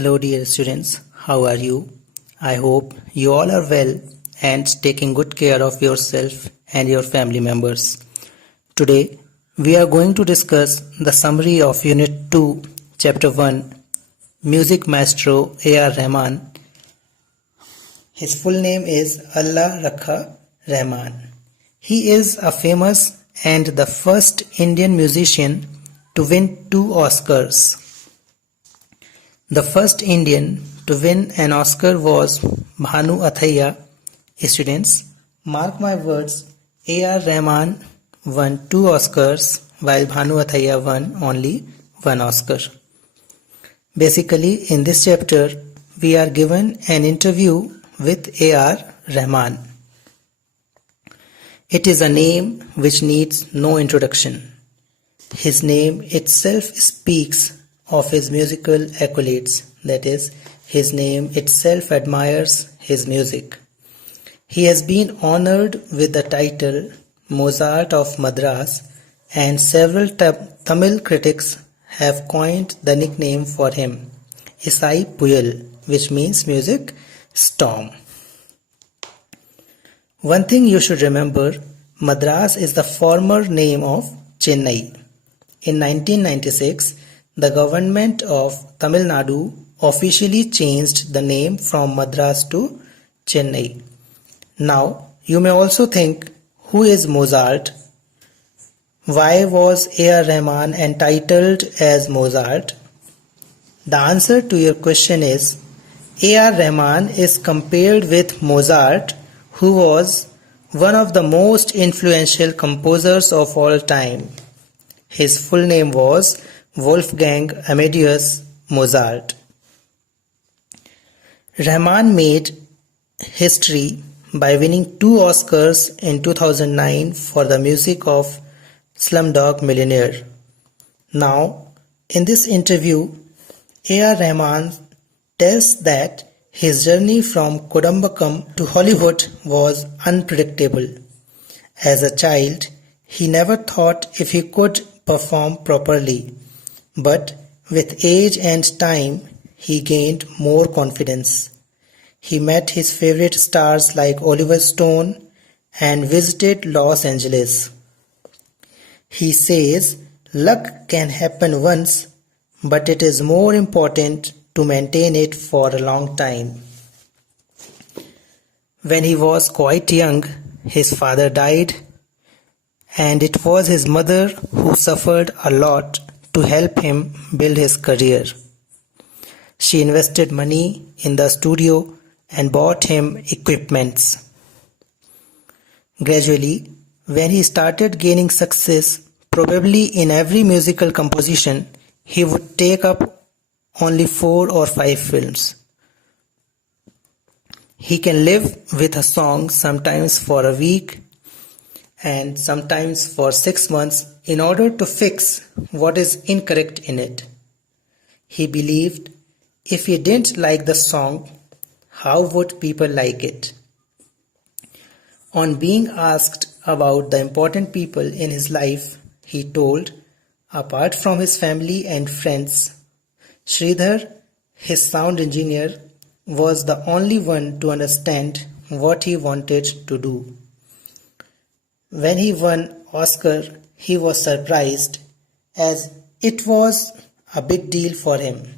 Hello dear students, how are you? I hope you all are well and taking good care of yourself and your family members. Today we are going to discuss the summary of Unit 2, Chapter 1, Music Maestro A.R. Rahman. His full name is Allah Rakha Rahman. He is a famous and the first Indian musician to win 2 Oscars. The first Indian to win an Oscar was Bhanu Athaiya. Students, mark my words, A.R. Rahman won 2 Oscars while Bhanu Athaiya won only 1 Oscar. Basically, in this chapter, we are given an interview with A.R. Rahman. It is a name which needs no introduction. His name itself speaks of his musical accolades, that is, his name itself admires his music. He has been honored with the title Mozart of Madras, and several Tamil critics have coined the nickname for him, Isai Puyal, which means music storm. One thing you should remember, Madras is the former name of Chennai. In 1996, the government of Tamil Nadu officially changed the name from Madras to Chennai. Now, you may also think, who is Mozart? Why was A.R. Rahman entitled as Mozart? The answer to your question is, A.R. Rahman is compared with Mozart, who was one of the most influential composers of all time. His full name was Wolfgang Amadeus Mozart. Rahman made history by winning 2 Oscars in 2009 for the music of Slumdog Millionaire. Now, in this interview, A.R. Rahman tells that his journey from Kodambakam to Hollywood was unpredictable. As a child, he never thought if he could perform properly. But with age and time, he gained more confidence. He met his favorite stars like Oliver Stone and visited Los Angeles. He says, luck can happen once, but it is more important to maintain it for a long time. When he was quite young, his father died, and it was his mother who suffered a lot to help him build his career. She invested money in the studio and bought him equipments. Gradually, when he started gaining success, probably in every musical composition, he would take up only 4 or 5 films. He can live with a song sometimes for a week and sometimes for 6 months in order to fix what is incorrect in it. He believed if he didn't like the song, how would people like it? On being asked about the important people in his life, he told, apart from his family and friends, Sridhar, his sound engineer, was the only one to understand what he wanted to do. When he won Oscar, he was surprised as it was a big deal for him.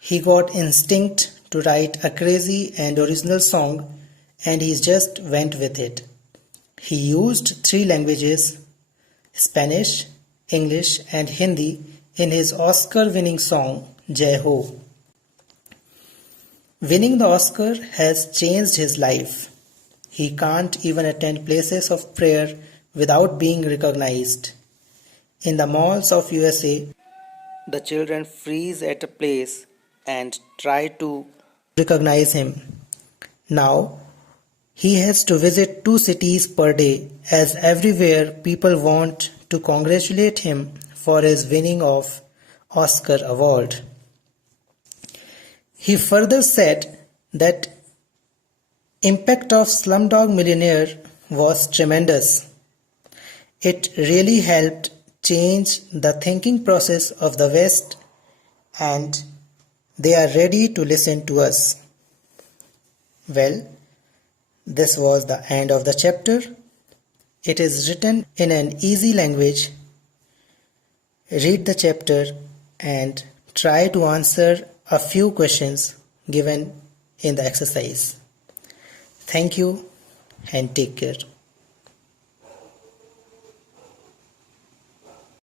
He got instinct to write a crazy and original song and he just went with it. He used 3 languages, Spanish, English and Hindi in his Oscar-winning song Jai Ho. Winning the Oscar has changed his life. He can't even attend places of prayer without being recognized. In the malls of USA, the children freeze at a place and try to recognize him. Now, he has to visit 2 cities per day, as everywhere people want to congratulate him for his winning of Oscar award. He further said that impact of Slumdog Millionaire was tremendous. It really helped change the thinking process of the West, and They are ready to listen to us. Well, this was the end of the chapter. It is written in an easy language. Read the chapter and try to answer a few questions given in the exercise. Thank you and take care.